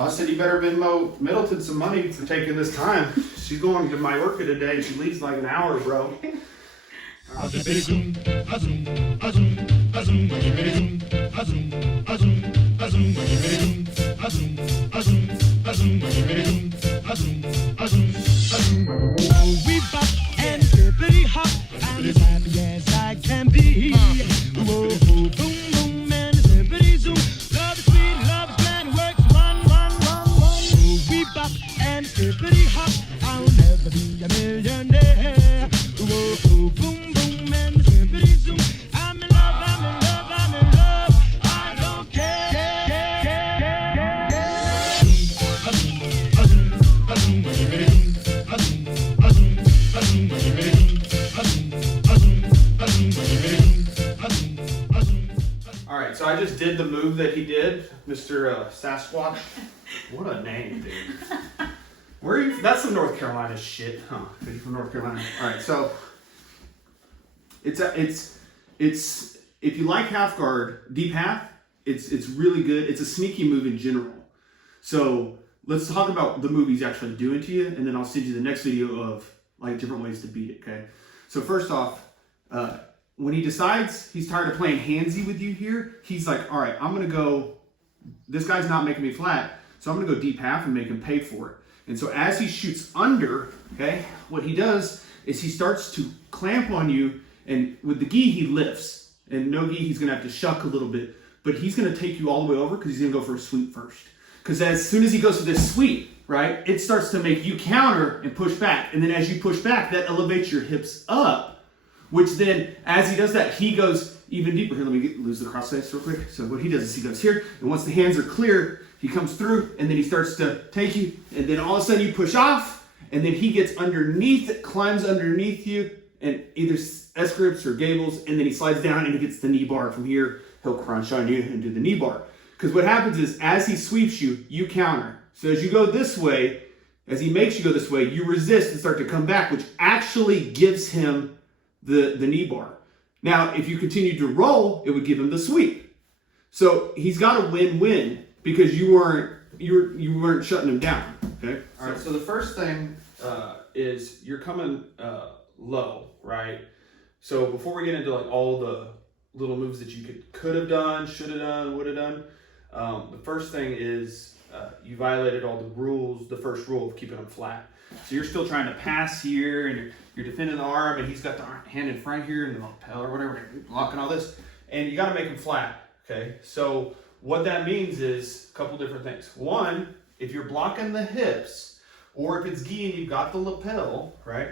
I said, you better Venmo Middleton some money for taking this time. She's going to Mallorca today. She leaves like an hour, bro. We bop and hippity hop. I'm as happy as I can be. Whoa, boom, boom, and hippity zoom. Love is sweet, love is grand, works one. We bop and hippity hop. I'll never be a millionaire. Whoa, boom, boom, and hippity zoom. I'm in love, I'm in love, I'm in love. I don't care. All right, so I just did the move that he did, Mr. Sasquatch. What a name, dude. Where are you? That's some North Carolina shit, huh? Are you from North Carolina? All right, so it's if you like half guard, deep half, it's really good. It's a sneaky move in general. So let's talk about the move he's actually doing to you, and then I'll send you the next video of like different ways to beat it. Okay. So first off, when he decides he's tired of playing handsy with you here, he's like, all right, I'm gonna go. This guy's not making me flat, so I'm gonna go deep half and make him pay for it. And so as he shoots under, okay, what he does is he starts to clamp on you, and with the gi he lifts, and no gi he's gonna have to shuck a little bit, but he's gonna take you all the way over because he's gonna go for a sweep first. Because as soon as he goes for this sweep, right, it starts to make you counter and push back, and then as you push back, that elevates your hips up, which then as he does that, he goes even deeper. Here, let me lose the crossface real quick. So what he does is he goes here, and once the hands are clear, he comes through, and then he starts to take you, and then all of a sudden you push off, and then he gets underneath, climbs underneath you, and either S-grips or gables, and then he slides down and he gets the knee bar. From here, he'll crunch on you and do the knee bar. Because what happens is, as he sweeps you, you counter. So as you go this way, as he makes you go this way, you resist and start to come back, which actually gives him the knee bar. Now, if you continue to roll, it would give him the sweep. So he's got a win-win because you weren't shutting him down. Okay. All right. So the first thing is you're coming low, right? So before we get into like all the little moves that you could have done, should have done, would have done, the first thing is you violated all the rules. The first rule of keeping them flat. So you're still trying to pass here, and you're defending the arm, and he's got the hand in front here, and the lapel or whatever, blocking all this, and you got to make him flat. Okay. So what that means is a couple different things. One, if you're blocking the hips, or if it's gi and you've got the lapel, right,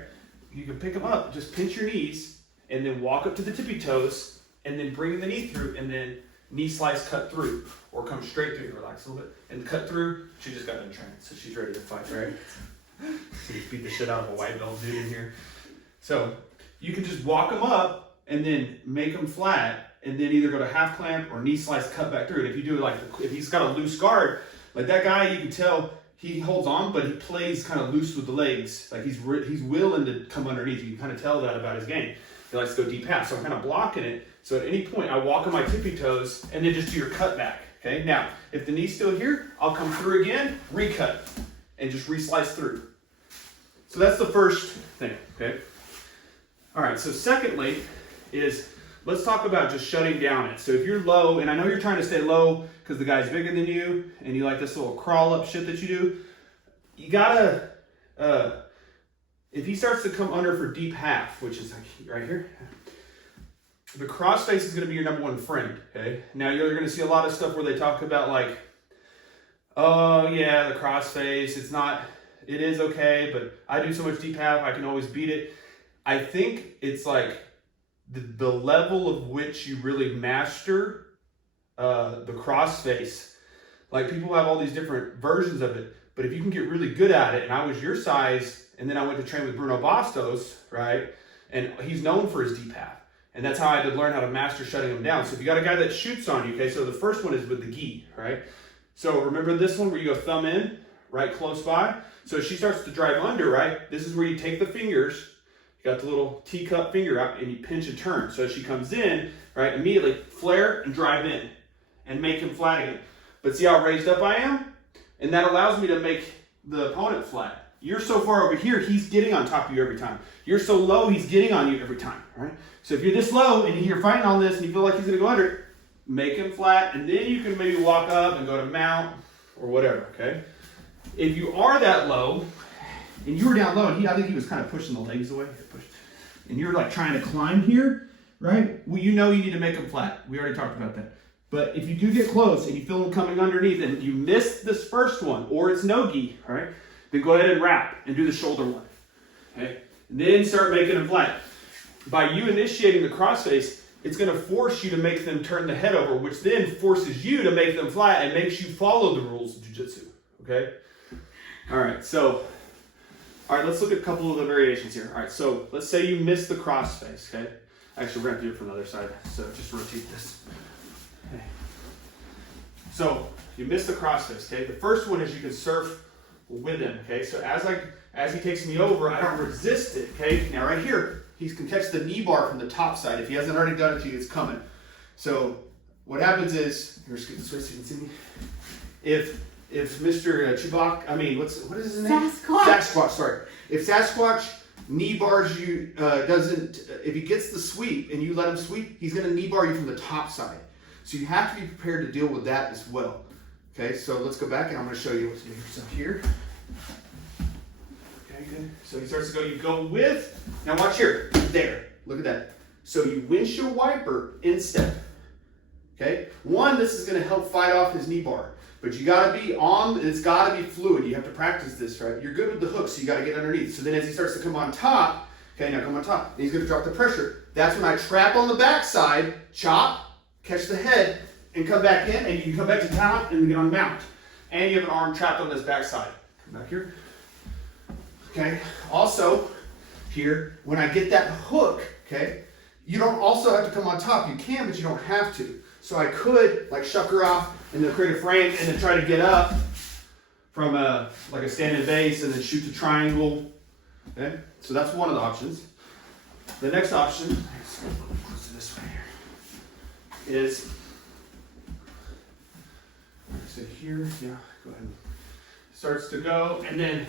you can pick them up, just pinch your knees, and then walk up to the tippy toes, and then bring the knee through, and then knee slice cut through, or come straight through, relax a little bit, and cut through. She just got done training, so she's ready to fight, right? So you beat the shit out of a white belt dude in here. So you can just walk them up, and then make them flat, and then either go to half clamp or knee slice cut back through. And if you do it like, if he's got a loose guard, like that guy, you can tell he holds on, but he plays kind of loose with the legs. Like he's willing to come underneath. You can kind of tell that about his game. He likes to go deep half. So I'm kind of blocking it. So at any point, I walk on my tippy toes and then just do your cut back. Okay. Now, if the knee's still here, I'll come through again, recut, and just re-slice through. So that's the first thing. Okay. All right. So secondly is, let's talk about just shutting down it. So if you're low, and I know you're trying to stay low because the guy's bigger than you, and you like this little crawl up shit that you do, you gotta, if he starts to come under for deep half, which is like right here, the crossface is gonna be your number one friend, okay? Now you're gonna see a lot of stuff where they talk about like, oh yeah, the crossface, it is okay, but I do so much deep half, I can always beat it. I think it's like, the level of which you really master the crossface. Like people have all these different versions of it, but if you can get really good at it, and I was your size, and then I went to train with Bruno Bastos, right? And he's known for his deep half. And that's how I had to learn how to master shutting him down. So if you got a guy that shoots on you, okay, so the first one is with the gi, right? So remember this one where you go thumb in, right close by? So she starts to drive under, right? This is where you take the fingers, you got the little teacup finger out, and you pinch and turn. So as she comes in, right, immediately flare and drive in and make him flat again. But see how raised up I am? And that allows me to make the opponent flat. You're so far over here, he's getting on top of you every time. You're so low, he's getting on you every time, right? So if you're this low and you're fighting on this and you feel like he's gonna go under it, make him flat, and then you can maybe walk up and go to mount or whatever, okay? If you are that low, and you were down low, and I think he was kind of pushing the legs away, and you're like trying to climb here, right? Well, you know you need to make him flat. We already talked about that. But if you do get close and you feel him coming underneath and you miss this first one, or it's Nogi, all right? Then go ahead and wrap and do the shoulder one, okay? And then start making them flat. By you initiating the crossface, it's gonna force you to make them turn the head over, which then forces you to make them flat and makes you follow the rules of jiu-jitsu, okay? All right, let's look at a couple of the variations here. All right, so let's say you missed the crossface, okay? Actually, we're gonna do it from the other side, so just rotate this. Okay. So you missed the crossface, okay? The first one is you can surf with him, okay? So as he takes me over, I don't resist it, okay? Now right here, he can catch the knee bar from the top side. If he hasn't already done it to you, it's coming. So what happens is, here's get this way so you can see me. If Mr. what is his name? Sasquatch, sorry. If Sasquatch knee bars you, if he gets the sweep and you let him sweep, he's gonna knee bar you from the top side. So you have to be prepared to deal with that as well. Okay, so let's go back and I'm gonna show you what's doing. So here. Okay, good. So he starts to go, you go with, now watch here, there, look at that. So you windshield wiper instep. Okay, this is gonna help fight off his knee bar. But you gotta be on, it's gotta be fluid. You have to practice this, right? You're good with the hook, so you gotta get underneath. So then as he starts to come on top, okay, now come on top, and he's gonna drop the pressure. That's when I trap on the backside, chop, catch the head, and come back in, and you can come back to mount and get on mount. And you have an arm trapped on this backside. Come back here. Okay, also, here, when I get that hook, okay, you don't also have to come on top. You can, but you don't have to. So I could like shuck her off and then create a frame and then try to get up from like a standing base and then shoot the triangle. Okay, so that's one of the options. The next option, let's go a little closer this way here, is, so here, yeah, go ahead. Starts to go, and then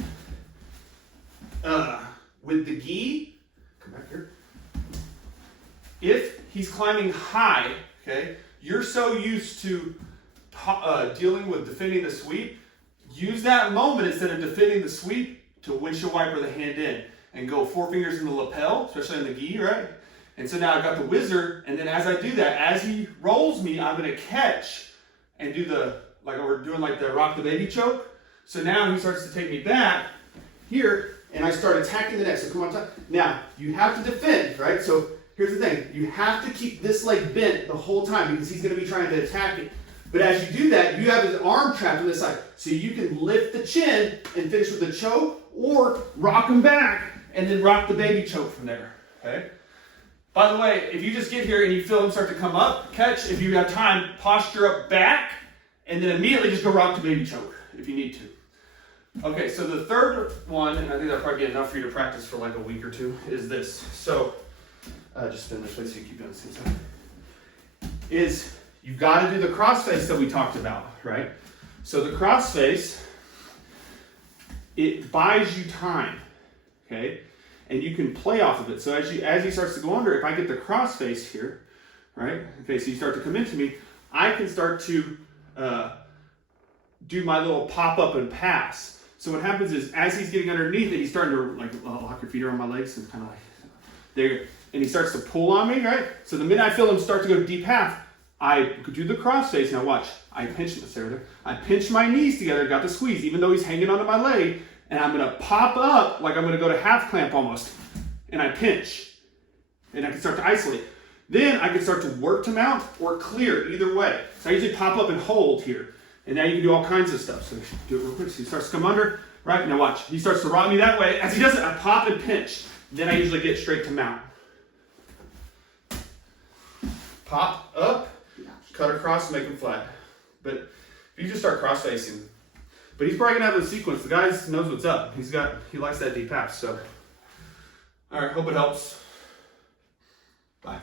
with the gi, come back here. If he's climbing high, okay, you're so used to dealing with defending the sweep, use that moment instead of defending the sweep to windshield wiper the hand in and go 4 fingers in the lapel, especially in the gi, right? And so now I've got the Wizzar, and then as I do that, as he rolls me, I'm gonna catch and do like we're doing like the rock the baby choke. So now he starts to take me back here, and I start attacking the neck. So come on top. Now, you have to defend, right? So here's the thing. You have to keep this leg bent the whole time because he's going to be trying to attack it. But as you do that, you have his arm trapped on this side. So you can lift the chin and finish with the choke, or rock him back and then rock the baby choke from there, okay? By the way, if you just get here and you feel him start to come up, catch, if you have time, posture up back, and then immediately just go rock the baby choke if you need to. Okay, so the third one, and I think that'll probably be enough for you to practice for like a week or two, is this. So, just spin this way so you keep doing the same side. Is you've got to do the crossface that we talked about, right? So the crossface, it buys you time, okay? And you can play off of it. So as he starts to go under, if I get the crossface here, right? Okay, so you start to come into me, I can start to do my little pop up and pass. So what happens is, as he's getting underneath it, he's starting to like lock your feet around my legs and kind of like there, and he starts to pull on me, right? So the minute I feel him start to go deep half, I do the crossface. Now watch, I pinch this there. I pinch my knees together, got the squeeze, even though he's hanging onto my leg, and I'm gonna pop up like I'm gonna go to half clamp almost, and I pinch, and I can start to isolate. Then I can start to work to mount or clear, either way. So I usually pop up and hold here. And now you can do all kinds of stuff. So do it real quick. So he starts to come under, right? Now watch. He starts to rock me that way. As he does it, I pop and pinch. Then I usually get straight to mount. Pop up, cut across, make him flat. But if you just start cross facing, but he's probably gonna have a sequence. The guy knows what's up. He likes that deep half. So, all right. Hope it helps. Bye.